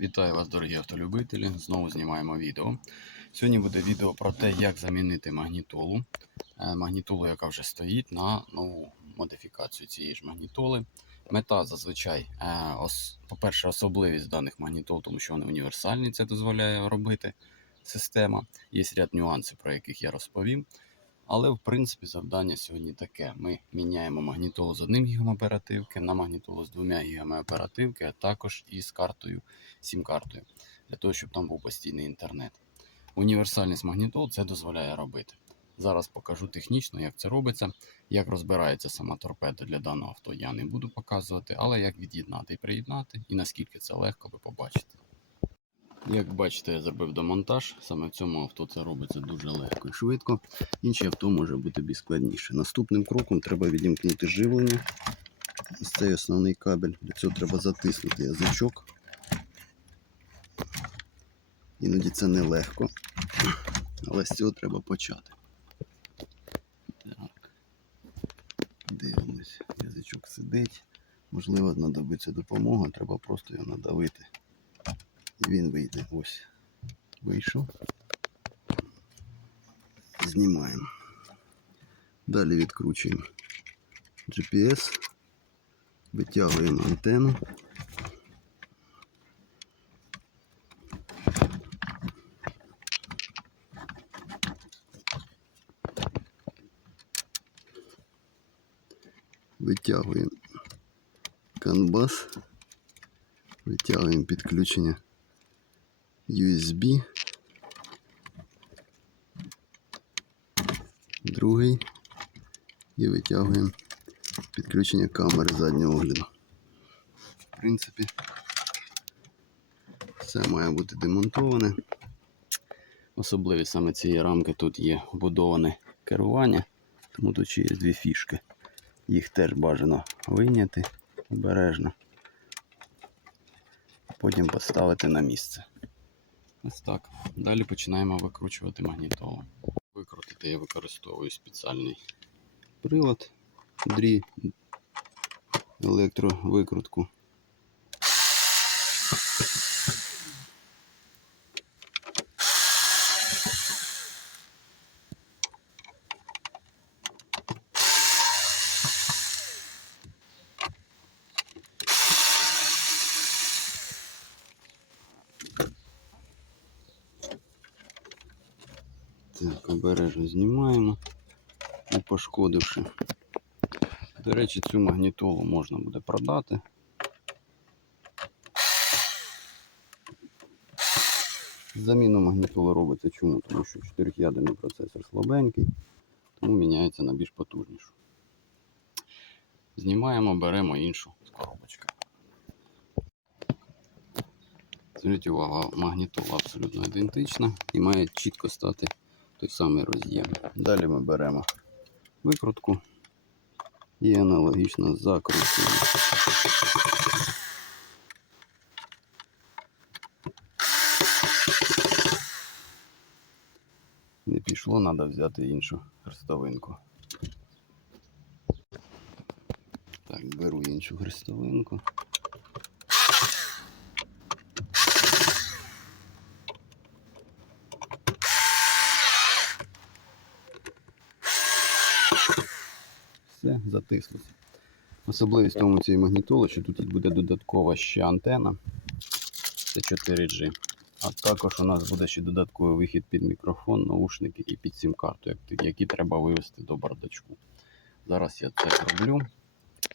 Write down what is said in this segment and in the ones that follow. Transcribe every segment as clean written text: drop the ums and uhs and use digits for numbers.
Вітаю вас, дорогі автолюбителі! Знову знімаємо відео. Сьогодні буде відео про те, як замінити магнітолу. Магнітолу, яка вже стоїть, на нову модифікацію цієї ж магнітоли. Мета зазвичай, по-перше, особливість даних магнітол, тому що вони універсальні, це дозволяє робити система. Є ряд нюансів, про яких я розповім. Але, в принципі, завдання сьогодні таке. Ми міняємо магнітолу з 1 ГБ оперативки на магнітолу з 2 ГБ оперативки, а також із картою, сім-картою, для того, щоб там був постійний інтернет. Універсальність магнітол це дозволяє робити. Зараз покажу технічно, як це робиться. Як розбирається сама торпеда для даного авто, я не буду показувати, але як від'єднати і приєднати, і наскільки це легко, ви побачите. Як бачите, я зробив домонтаж. Саме в цьому авто це робиться дуже легко і швидко. Інші авто може бути більш складніше. Наступним кроком треба відімкнути живлення. Ось цей основний кабель. Для цього треба затиснути язичок. Іноді це нелегко, але з цього треба почати. Так. Дивимось, язичок сидить. Можливо, знадобиться допомога, треба просто його надавити. І він вийде. Ось. Вийшов. Знімаємо. Далі відкручуємо GPS. Витягуємо антенну. Витягуємо канбас. Витягуємо підключення USB. Другий. І витягуємо підключення камери заднього огляду. В принципі, все має бути демонтоване. Особливість саме цієї рамки, тут є вбудоване керування, тому тут ще є дві фішки. Їх теж бажано вийняти обережно, потім поставити на місце. Ось так. Далі починаємо викручувати магнітолу. Викрутити я використовую спеціальний прилад, дрі, електровикрутку. Так, обережно знімаємо, не пошкодивши. До речі, цю магнітолу можна буде продати. Заміна магнітоли робиться чому? Тому що 4-ядерний процесор слабенький, тому міняється на більш потужнішу. Знімаємо, беремо іншу з коробочки. Зверніть увагу, магнітола абсолютно ідентична і має чітко стати той самий роз'єм. Далі ми беремо викрутку і аналогічно закручуємо. Не пішло, треба взяти іншу хрестовинку. Так, беру іншу хрестовинку. Все, затислося. Особливість в тому цієї магнітоли, що тут буде додаткова ще антена. Це 4G. А також у нас буде ще додатковий вихід під мікрофон, наушники і під сім-карту, які треба вивести до бардачку. Зараз я це роблю.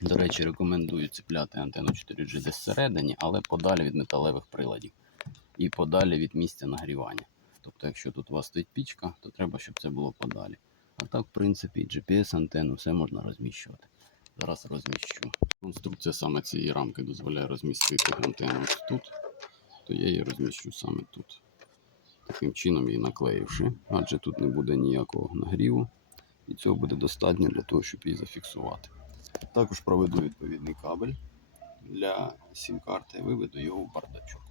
До речі, рекомендую цепляти антенну 4G десь всередині, але подалі від металевих приладів і подалі від місця нагрівання. Тобто, якщо тут у вас стоїть пічка, то треба, щоб це було подалі. А так, в принципі, GPS-антенну все можна розміщувати. Зараз розміщу. Конструкція саме цієї рамки дозволяє розмістити антенну ось тут, то я її розміщу саме тут. Таким чином її наклеївши, адже тут не буде ніякого нагріву. І цього буде достатньо для того, щоб її зафіксувати. Також проведу відповідний кабель для сім-карти і виведу його в бардачок.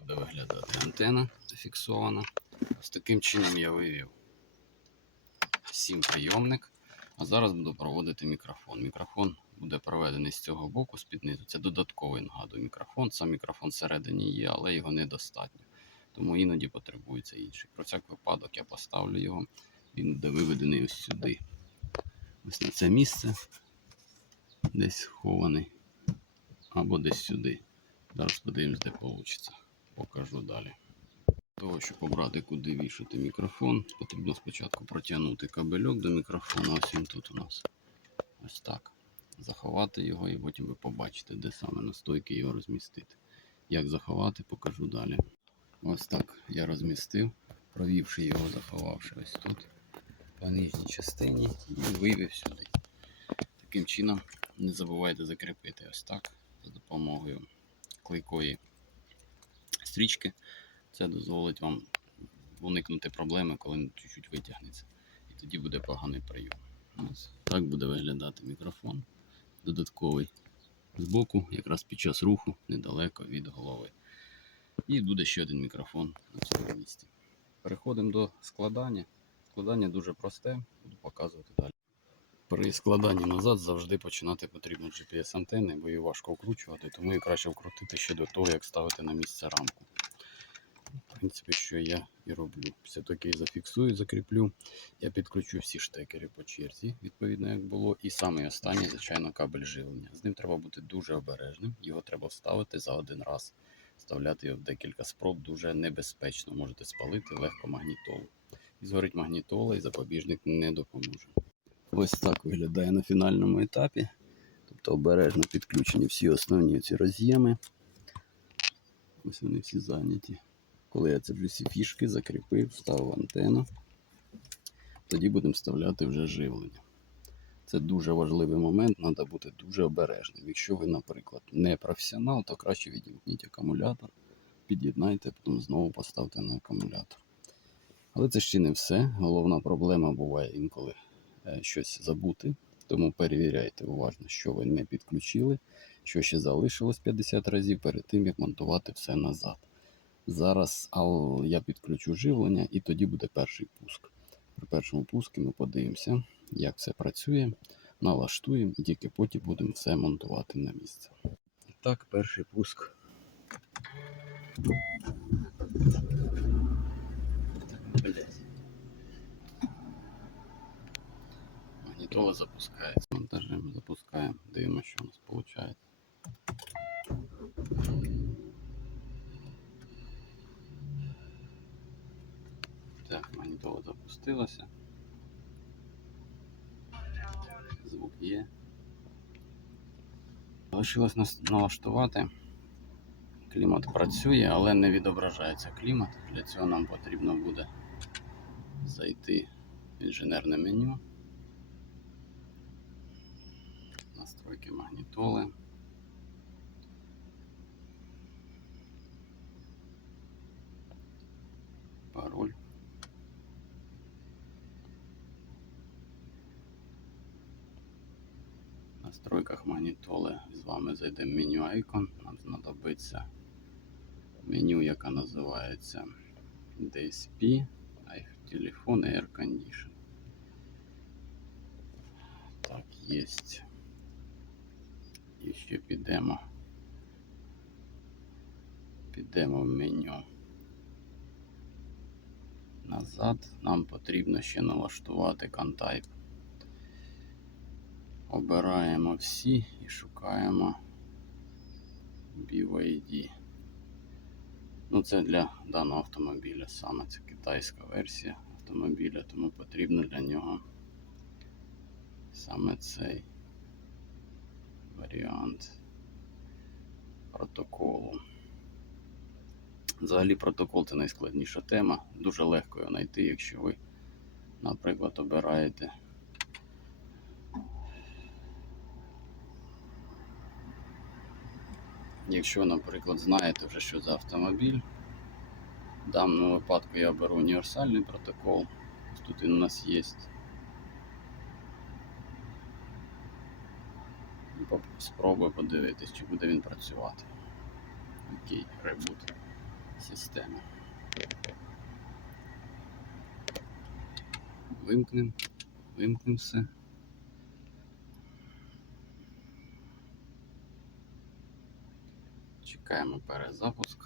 Буде виглядати антена зафіксована. З таким чином я вивів сім-прийомник. А зараз буду проводити мікрофон. Мікрофон буде проведений з цього боку, з-під низу. Це додатковий, нагадую, мікрофон. Сам мікрофон всередині є, але його недостатньо. Тому іноді потребується інший. Про всяк випадок я поставлю його. Він буде виведений ось сюди. Ось на це місце. Десь схований. Або десь сюди. Зараз подивимось, де вийде. Покажу далі. Для того, щоб обрати, куди вішати мікрофон, потрібно спочатку протягнути кабельок до мікрофона. Ось він тут у нас. Ось так. Заховати його і потім ви побачите, де саме на стойки його розмістити. Як заховати, покажу далі. Ось так я розмістив, провівши його, заховавши ось тут, по нижній частині, і вивів сюди. Таким чином не забувайте закріпити ось так, за допомогою клейкої стрічки. Це дозволить вам уникнути проблеми, коли він чуть-чуть витягнеться. І тоді буде поганий прийом. Ось так буде виглядати мікрофон. Додатковий збоку, якраз під час руху, недалеко від голови. І буде ще один мікрофон на цьому місці. Переходимо до складання. Складання дуже просте, буду показувати далі. При складанні назад завжди починати потрібно GPS-антенни, бо її важко вкручувати, тому її краще вкрутити ще до того, як ставити на місце рамку. В принципі, що я і роблю. Після того, як я її зафіксую, закріплю, я підключу всі штекери по черзі, відповідно, як було. І саме останній, звичайно, кабель живлення. З ним треба бути дуже обережним, його треба вставити за один раз. Вставляти його в декілька спроб дуже небезпечно, можете спалити легко магнітолу. І згорить магнітола, і запобіжник не допоможе. Ось так виглядає на фінальному етапі. Тобто обережно підключені всі основні ці роз'єми. Ось вони всі зайняті. Коли я це вже всі фішки закріпив, вставив антенну, тоді будемо вставляти вже живлення. Це дуже важливий момент, треба бути дуже обережним. Якщо ви, наприклад, не професіонал, то краще відімкніть акумулятор, під'єднайте, потім знову поставте на акумулятор. Але це ще не все. Головна проблема буває інколи щось забути, тому перевіряйте уважно, що ви не підключили, що ще залишилось 50 разів перед тим, як монтувати все назад. Зараз я підключу живлення і тоді буде перший пуск. При першому пуску ми подивимося, як все працює, налаштуємо і тільки потім будемо все монтувати на місце. І так, перший пуск. Магнітола запускається. Монтажем запускаємо, дивимося, що у нас виходить. Так, магнітола запустилася. Звук є. Залишилось налаштувати. Клімат працює, але не відображається клімат. Для цього нам потрібно буде зайти в інженерне меню. Настройки магнітоли. Пароль. В настройках магнітоли з вами зайдемо в меню Icon. Нам знадобиться меню, яка називається DSP, телефон Air Condition. Так, є. І ще підемо в меню назад. Нам потрібно ще налаштувати ConType. Обираємо всі і шукаємо BYD. Ну, це для даного автомобіля саме, це китайська версія автомобіля, тому потрібно для нього саме цей варіант протоколу. Взагалі протокол це найскладніша тема, дуже легко його знайти, якщо ви, наприклад, обираєте якщо, наприклад, знаєте вже, що за автомобіль. В даному випадку я беру універсальний протокол. Тут він у нас є. І спробую подивитись, чи буде він працювати. Окей, ребут системи. Вимкнемо все. Чекаємо перезапуск.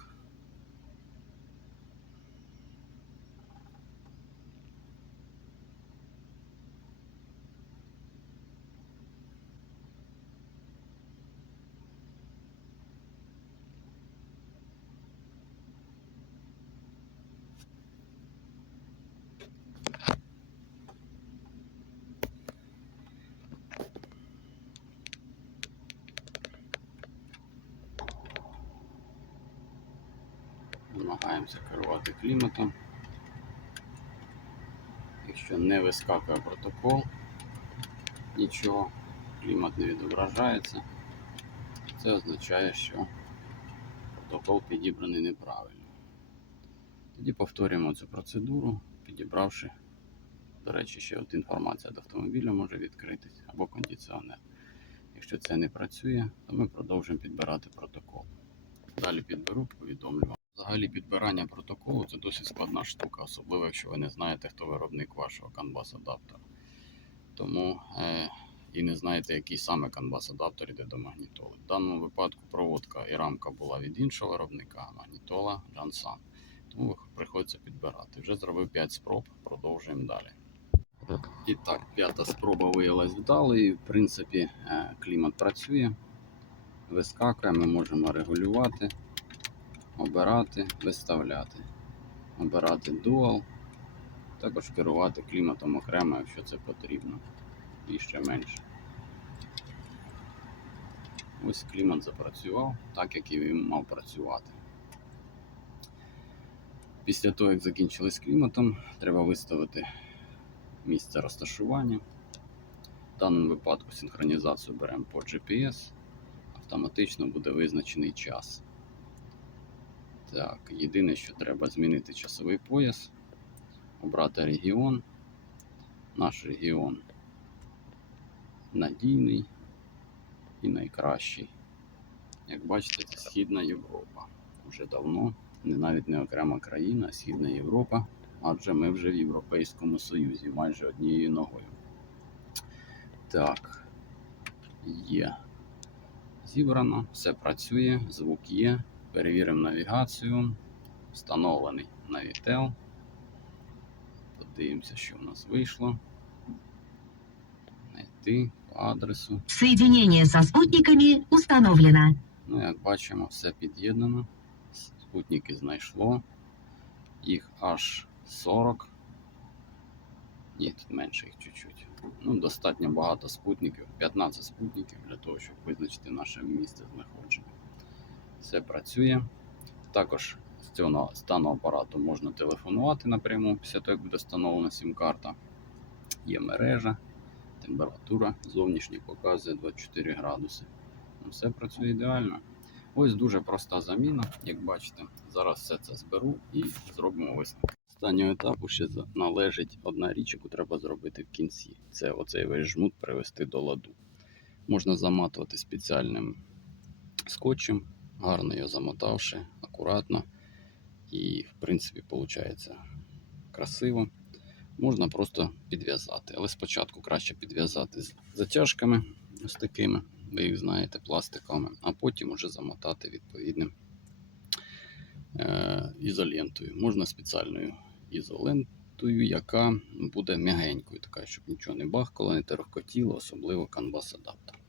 Намагаємося керувати кліматом. Якщо не вискакує протокол, нічого, клімат не відображається, це означає, що протокол підібраний неправильно. Тоді повторюємо цю процедуру, підібравши, до речі, ще от інформація до автомобіля може відкритись, або кондиціонер. Якщо це не працює, то ми продовжуємо підбирати протокол. Далі підберу, повідомлю вам. Взагалі підбирання протоколу – це досить складна штука, особливо якщо ви не знаєте, хто виробник вашого CAN-бус-адаптера. Тому і не знаєте, який саме CAN-бус-адаптер йде до магнітоли. В даному випадку проводка і рамка була від іншого виробника, а магнітола Jansan. Тому приходиться підбирати. Вже зробив 5 спроб, продовжуємо далі. І так, 5-та спроба виявилась вдалою. В принципі, клімат працює, вискакує, ми можемо регулювати, обирати, виставляти. Обирати Dual, також керувати кліматом окремо, якщо це потрібно. І ще менше. Ось клімат запрацював, так як і він мав працювати. Після того, як закінчили з кліматом, треба виставити місце розташування. В даному випадку синхронізацію беремо по GPS, автоматично буде визначений час. Так, єдине, що треба змінити часовий пояс, обрати регіон. Наш регіон надійний і найкращий. Як бачите, це Східна Європа. Вже давно, навіть не окрема країна, а Східна Європа, адже ми вже в Європейському Союзі, майже однією ногою. Так, є. Зібрано, все працює, звук є. Перевіримо навігацію. Встановлений Navitel. Подивимося, що в нас вийшло. Найти по адресу. Соединение со спутниками установлено. Ну, як бачимо, все під'єднано. Спутники знайшло. Їх аж 40. Ні, тут менше їх чуть-чуть. Ну, достатньо багато спутників. 15 спутників для того, щоб визначити наше місце знаходження. Все працює. Також з цього стану апарату можна телефонувати напряму, після того, як буде встановлена сім-карта. Є мережа, температура зовнішня показує 24 градуси. Все працює ідеально. Ось дуже проста заміна, як бачите. Зараз все це зберу і зробимо висновки. Останнього етапу ще належить одна річ, яку треба зробити в кінці. Це оцей весь жмут привести до ладу. Можна заматувати спеціальним скотчем, гарно його замотавши, акуратно. І, в принципі, виходить красиво. Можна просто підв'язати. Але спочатку краще підв'язати з затяжками, ось такими, ви їх знаєте, пластиковими, а потім уже замотати відповідним ізолентою. Можна спеціальною ізолентою, яка буде м'ягенькою, така, щоб нічого не бахкало, не терохкотіло, особливо CAN-бус-адаптер.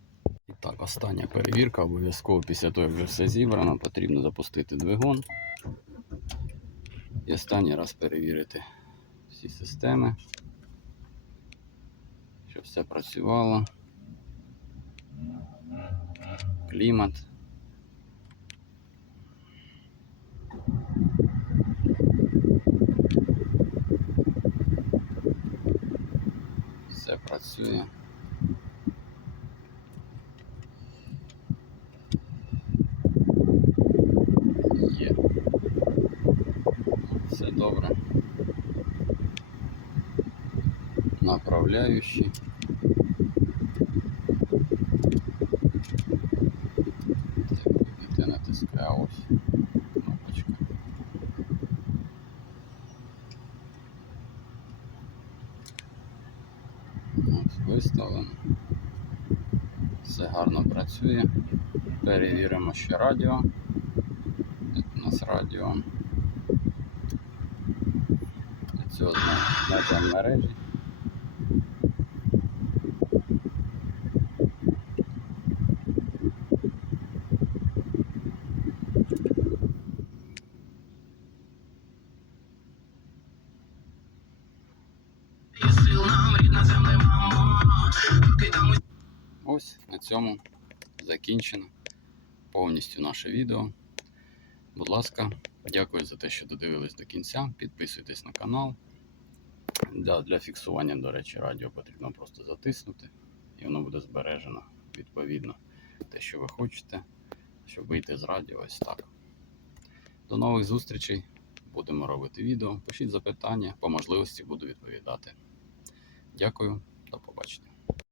І так, остання перевірка. Обов'язково після того, як вже все зібрано, потрібно запустити двигун. І останній раз перевірити всі системи, щоб все працювало. Клімат. Все працює. Є. Все добре. Направляющий. Так, натискаю ось кнопочка. Ось виставлено. Все гарно працює. Перевіримо ще радіо. нас радіо. Для цього знайдемо мережі. Ось на цьому закінчено повністю наше відео. Будь ласка, дякую за те, що додивились до кінця. Підписуйтесь на канал. Для фіксування, до речі, радіо потрібно просто затиснути, і воно буде збережено відповідно те, що ви хочете, щоб вийти з радіо ось так. До нових зустрічей. Будемо робити відео. Пишіть запитання, по можливості буду відповідати. Дякую, до побачення.